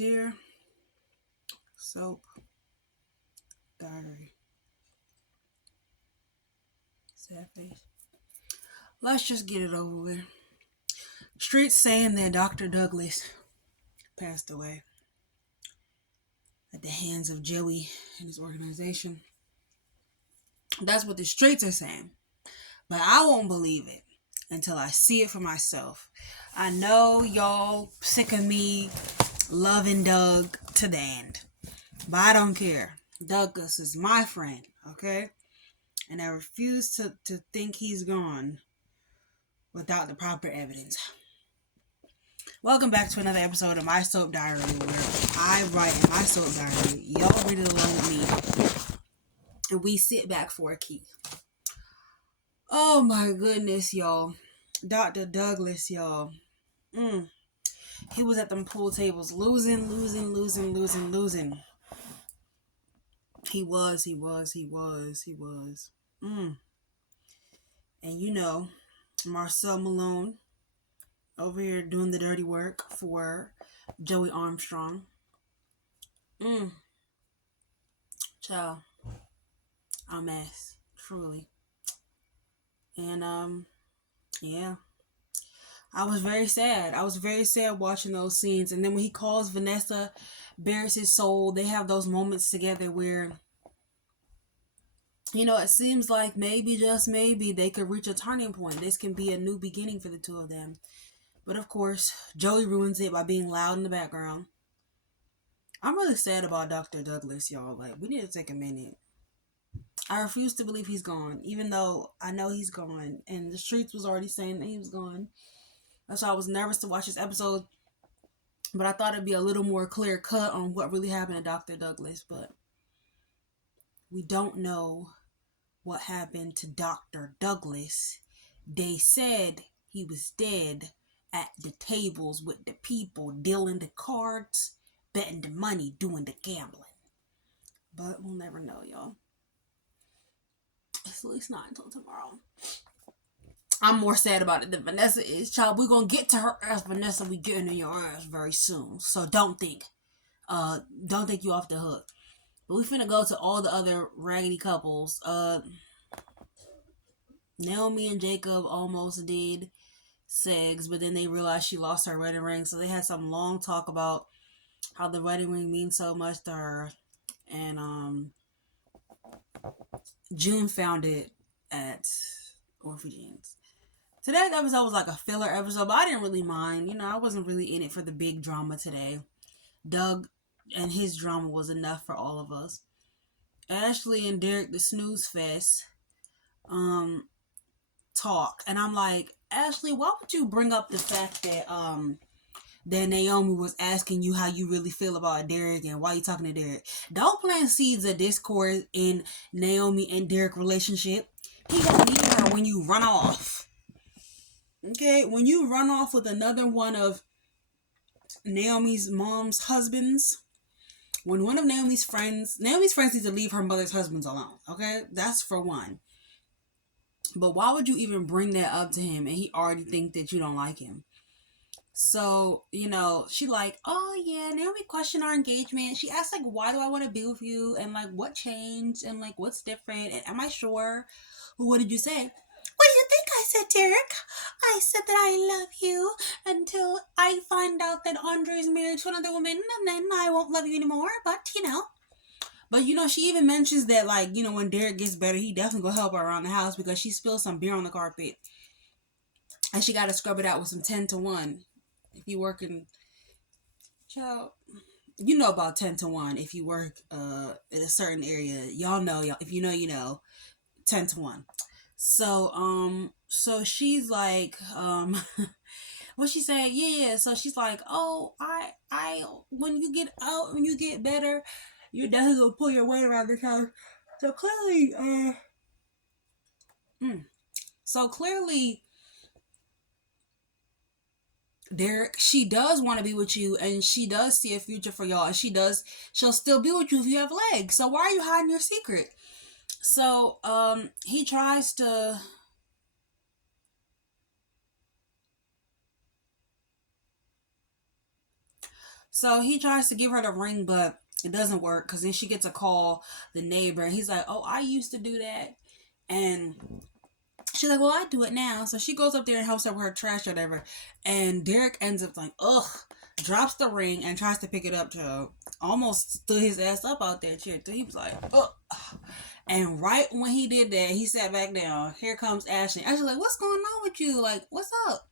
Dear Soap Diary. Sad face. Let's just get it over with. Streets saying that Dr. Douglas passed away at the hands of Joey and his organization. That's what the streets are saying. But I won't believe it until I see it for myself. I know y'all sick of me loving Doug to the end. But I don't care. Douglas is my friend, okay? And I refuse to think he's gone without the proper evidence. Welcome back to another episode of My Soap Diary, where I write in my soap diary. Y'all read it along with me, and we sit back for a key. Oh my goodness, y'all. Dr. Douglas, y'all. He was at them pool tables losing. He was. And you know, Marcel Malone over here doing the dirty work for Joey Armstrong. Child, a mess, truly. And yeah. I was very sad. I was very sad watching those scenes. And then when he calls Vanessa, bears his soul, they have those moments together where, you know, it seems like maybe, just maybe, they could reach a turning point. This can be a new beginning for the two of them. But of course, Joey ruins it by being loud in the background. I'm really sad about Dr. Douglas, y'all. Like, we need to take a minute. I refuse to believe he's gone, even though I know he's gone. And the streets was already saying that he was gone. That's why I was nervous to watch this episode. But I thought it'd be a little more clear cut on what really happened to Dr. Douglas. But we don't know what happened to Dr. Douglas. They said he was dead at the tables with the people, dealing the cards, betting the money, doing the gambling. But we'll never know, y'all. At least not until tomorrow. I'm more sad about it than Vanessa is. Child, we're gonna get to her ass, Vanessa. We getting in your ass very soon. So don't think you off the hook. But we finna go to all the other raggedy couples. Naomi and Jacob almost did sex, but then they realized she lost her wedding ring. So they had some long talk about how the wedding ring means so much to her. And June found it at Orphagene's. Today's episode was like a filler episode, but I didn't really mind. You know, I wasn't really in it for the big drama today. Doug and his drama was enough for all of us. Ashley and Derek, the snooze fest, talk. And I'm like, Ashley, why would you bring up the fact that Naomi was asking you how you really feel about Derek and why you talking to Derek? Don't plant seeds of discord in Naomi and Derek relationship. He don't need her when you run off. Okay, when you run off with another one of Naomi's mom's husbands, when one of Naomi's friends needs to leave her mother's husbands alone. Okay, that's for one. But why would you even bring that up to him and he already think that you don't like him? So, you know, she like, oh yeah, Naomi questioned our engagement. She asked like, why do I want to be with you? And like, what changed? And like, what's different? And am I sure? Well, what did you say? What do you think I said, Derek? I said that I love you until I find out that Andre is married to another woman, and then I won't love you anymore. But, you know. But, you know, she even mentions that, like, you know, when Derek gets better, he definitely gonna help her around the house because she spilled some beer on the carpet. And she got to scrub it out with some 10 to 1. If you work in... Child, you know about 10 to 1 if you work in a certain area. Y'all know, if you know, you know. 10 to 1. So she's like, what she say? Yeah. So she's like, oh, when you get out, when you get better, you're definitely gonna pull your weight around the house. So clearly, Derek, she does want to be with you, and she does see a future for y'all, and she'll still be with you if you have legs. So why are you hiding your secret? So, he tries to... So he tries to give her the ring, but it doesn't work because then she gets a call, the neighbor, and he's like, "Oh, I used to do that," and she's like, "Well, I do it now." So she goes up there and helps her with her trash or whatever, and Derek ends up like, "Ugh," drops the ring and tries to pick it up to almost stood his ass up out there chair. He was like, "Ugh." And right when he did that, he sat back down. Here comes Ashley. Ashley's like, "What's going on with you? Like, what's up?"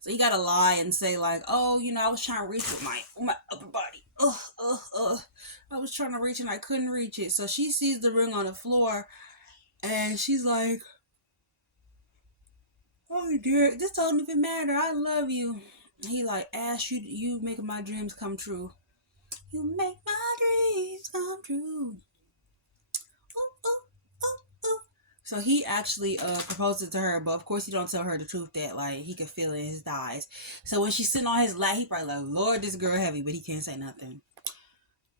So he gotta lie and say like, "Oh, I was trying to reach with my upper body. Ugh, ugh, ugh. I was trying to reach and I couldn't reach it." So she sees the ring on the floor, and she's like, "Oh, dear, this don't even matter. I love you." He like, "Ash, you make my dreams come true. You make my dreams come true." Ooh, ooh, ooh, ooh. So he actually proposes to her, but of course he don't tell her the truth that like he could feel it in his thighs. So when she's sitting on his lap, he probably like, "Lord, this girl heavy," but he can't say nothing.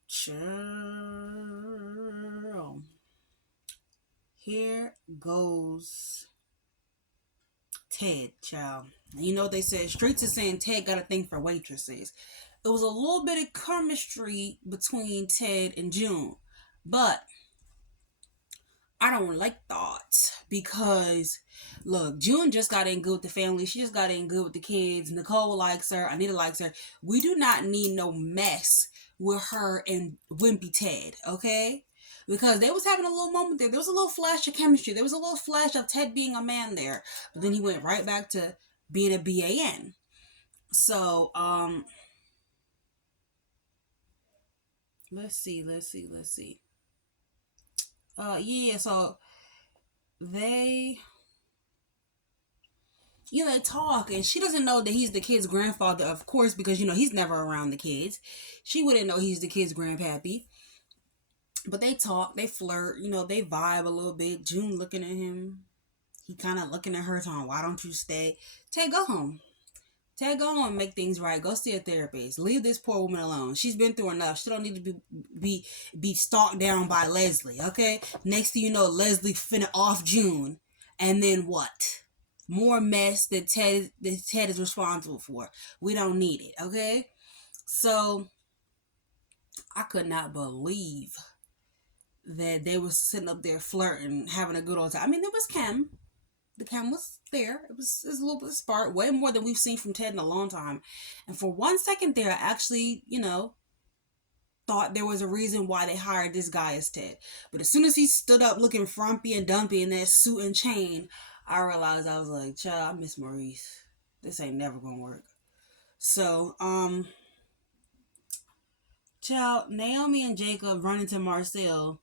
Churl. Here goes Ted, child. You know what they said? Streets is saying Ted got a thing for waitresses. It was a little bit of chemistry between Ted and June, but I don't like that because look, June just got in good with the family. She just got in good with the kids. Nicole likes her. Anita likes her. We do not need no mess with her and Wimpy Ted, okay? Because they was having a little moment there. There was a little flash of chemistry. There was a little flash of Ted being a man there. But then he went right back to being a BAN. So, let's see. Yeah, so they they talk, and she doesn't know that he's the kid's grandfather, of course, because he's never around the kids. She wouldn't know he's the kid's grandpappy. But they talk, they flirt, they vibe a little bit. June looking at him, he kind of looking at her, talking, "Why don't you stay? Tay, go home. Tay, go home and make things right. Go see a therapist. Leave this poor woman alone. She's been through enough. She don't need to be stalked down by Leslie. Okay. Next thing you know, Leslie finna off June, and then what? More mess that Ted is responsible for. We don't need it. Okay. So I could not believe that they was sitting up there flirting, having a good old time. I mean, there was Cam. The Cam was there. It was a little bit of spark, way more than we've seen from Ted in a long time. And for one second there, I actually, thought there was a reason why they hired this guy as Ted. But as soon as he stood up looking frumpy and dumpy in that suit and chain, I realized I was like, "Child, I miss Maurice. This ain't never gonna work." So, child, Naomi and Jacob run into Marcel,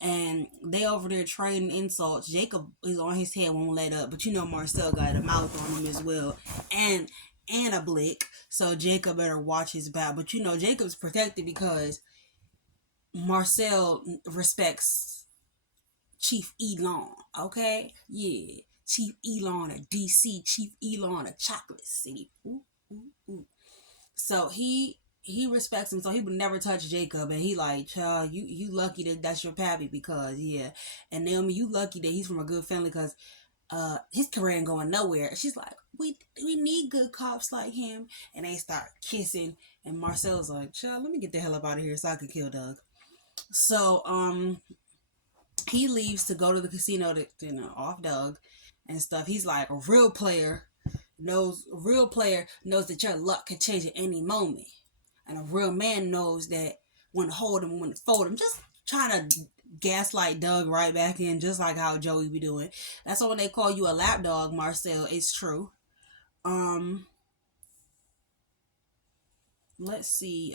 and they over there trading insults. Jacob is on his head, won't let up, but Marcel got a mouth on him as well, and a blick. So Jacob better watch his back. But Jacob's protected because Marcel respects Chief Elon. Okay, yeah, Chief Elon of DC, Chief Elon of Chocolate City. Ooh, ooh, ooh. So he respects him, so he would never touch Jacob. And he like, "Child, you lucky that that's your pappy because yeah." And Naomi, you lucky that he's from a good family because his career ain't going nowhere. She's like, we need good cops like him. And they start kissing, and Marcel's like, "Child, let me get the hell up out of here so I can kill Doug." So he leaves to go to the casino to off Doug and stuff. He's like, a real player knows that your luck can change at any moment. And a real man knows that when to hold him, when to fold him. Just trying to gaslight Doug right back in, just like how Joey be doing. That's why when they call you a lapdog, Marcel, it's true. Um, let's see.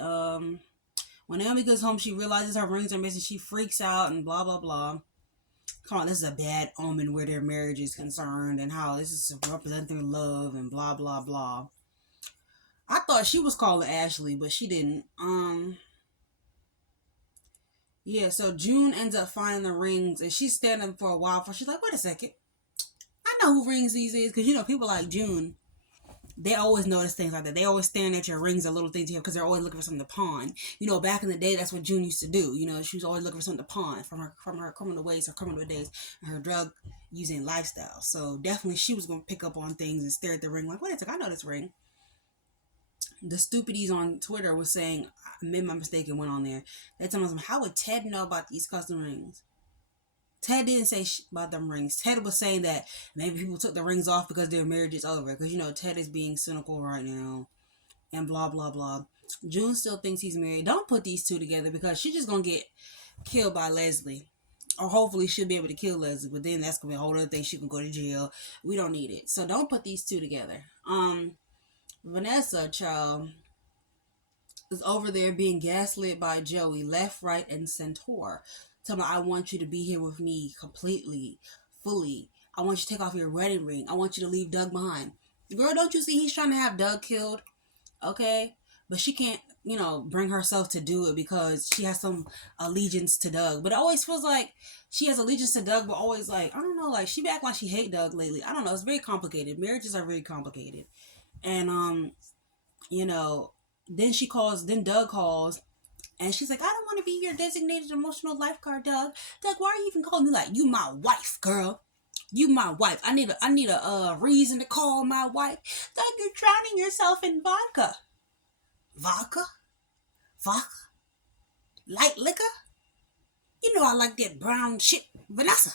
When Naomi goes home, she realizes her rings are missing. She freaks out and blah blah blah. Come on, this is a bad omen where their marriage is concerned, and how this is representing love and blah blah blah. I thought she was calling Ashley, but she didn't. Yeah, so June ends up finding the rings, and she's standing for a while. She's like, "Wait a second, I know who rings these is," because people like June, they always notice things like that. They always staring at your rings or little things here because they're always looking for something to pawn. Back in the day, that's what June used to do. She was always looking for something to pawn from her criminal ways, her criminal days, and her drug using lifestyle. So definitely, she was gonna pick up on things and stare at the ring like, "Wait a second, I know this ring." the stupidies on Twitter was saying, I made my mistake and went on there. They told me, how would Ted know about these custom rings? Ted didn't say about them rings. Ted was saying that maybe people took the rings off because their marriage is over. Because, Ted is being cynical right now and blah, blah, blah. June still thinks he's married. Don't put these two together because she's just going to get killed by Leslie. Or hopefully she'll be able to kill Leslie. But then that's going to be a whole other thing. She can go to jail. We don't need it. So don't put these two together. Vanessa, child, is over there being gaslit by Joey, left, right, and center. Tell me, I want you to be here with me completely, fully. I want you to take off your wedding ring. I want you to leave Doug behind. Girl, don't you see he's trying to have Doug killed? Okay? But she can't, bring herself to do it because she has some allegiance to Doug. But it always feels like she has allegiance to Doug, but always like, I don't know, like she be acting like she hate Doug lately. I don't know. It's very complicated. Marriages are very complicated. And, you know, then Doug calls, and she's like, I don't want to be your designated emotional lifeguard, Doug. Doug, why are you even calling me like you my wife, girl? You my wife. I need a reason to call my wife. Doug, you're drowning yourself in vodka. Vodka? Vodka? Light liquor? You know I like that brown shit. Vanessa,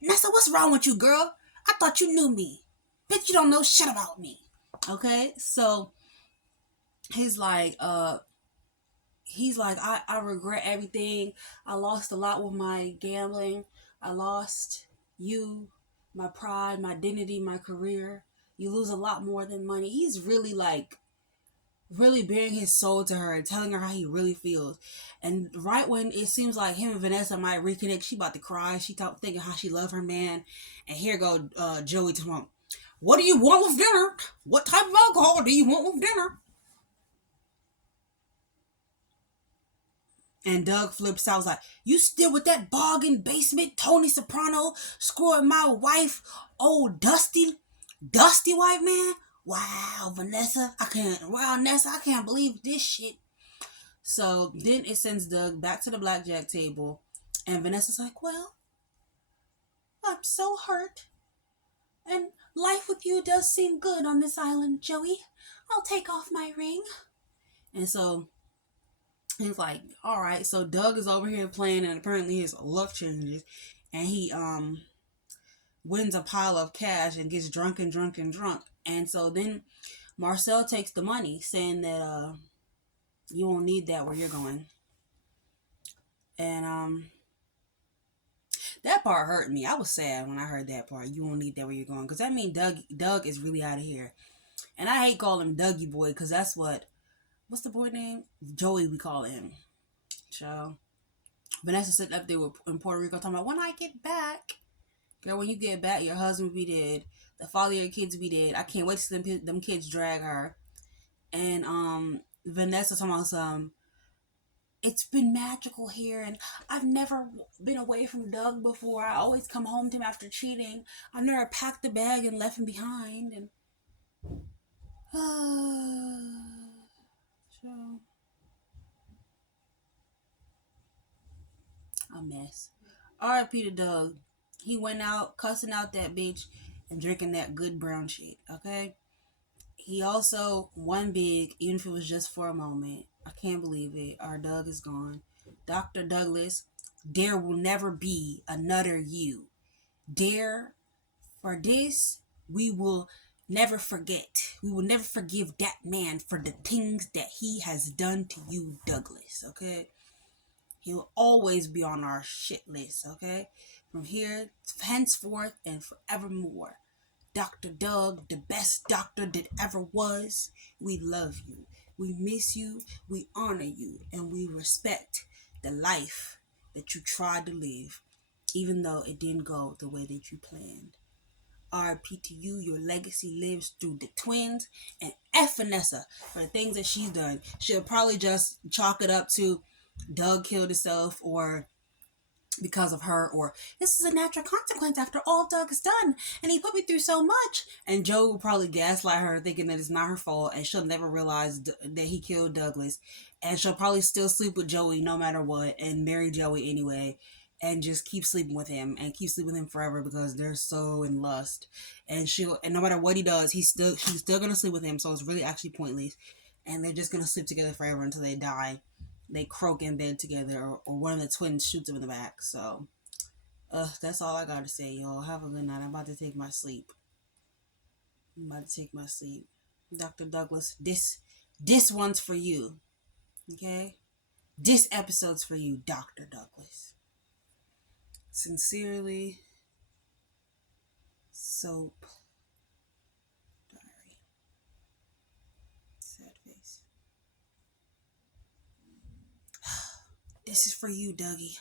what's wrong with you, girl? I thought you knew me. Bitch, you don't know shit about me. Okay? So he's like, I regret everything. I lost a lot with my gambling. I lost you, my pride, my dignity, my career. You lose a lot more than money. He's really really bearing his soul to her and telling her how he really feels. And right when it seems like him and Vanessa might reconnect, she about to cry. She thinking how she loved her man. And here go Joey to him. What do you want with dinner? What type of alcohol do you want with dinner? And Doug flips out, was like, you still with that bargain basement Tony Soprano screwing my wife, old dusty white man? Wow, Nessa, I can't believe this shit. So then it sends Doug back to the blackjack table, and Vanessa's like, well, I'm so hurt. And life with you does seem good on this island, Joey. I'll take off my ring. And so he's like, all right. So Doug is over here playing, and apparently his luck changes, and he wins a pile of cash and gets drunk. And so then Marcel takes the money, saying that you won't need that where you're going. And that part hurt me. I was sad when I heard that part. You won't need that where you're going, because that means Doug is really out of here. And I hate calling him Dougie Boy, because that's what's the boy name? Joey, we call him. So Vanessa sitting up there in Puerto Rico talking about, when I get back, girl, when you get back, your husband will be dead. The father of your kids will be dead. I can't wait to see them kids drag her. And Vanessa talking about it's been magical here, and I've never been away from Doug before. I always come home to him after cheating. I've never packed the bag and left him behind. And so a mess. R.I.P. to Doug. He went out cussing out that bitch and drinking that good brown shit. Okay. He also won big, even if it was just for a moment. I can't believe it. Our Doug is gone. Dr. Douglas, there will never be another you. Dare, for this, we will never forget. We will never forgive that man for the things that he has done to you, Douglas, okay? He'll always be on our shit list, okay? From here, henceforth, and forevermore. Dr. Doug, the best doctor that ever was. We love you. We miss you. We honor you. And we respect the life that you tried to live, even though it didn't go the way that you planned. R.I.P. to you. Your legacy lives through the twins. And F. Vanessa for the things that she's done. She'll probably just chalk it up to Doug killed himself, or because of her, or this is a natural consequence after all Doug has done, and he put me through so much. And Joe will probably gaslight her, thinking that it's not her fault, and she'll never realize that he killed Douglas, and she'll probably still sleep with Joey no matter what, and marry Joey anyway, and just keep sleeping with him, and keep sleeping with him forever, because they're so in lust. And no matter what he does, she's still gonna sleep with him, so it's really actually pointless. and they're just gonna sleep together forever until they die. They croak in bed together, or one of the twins shoots them in the back. So, that's all I gotta say, y'all. Have a good night. I'm about to take my sleep. I'm about to take my sleep. Dr. Douglas, this one's for you. Okay? This episode's for you, Dr. Douglas. Sincerely, Soap Diary. Sad face. This is for you, Dougie.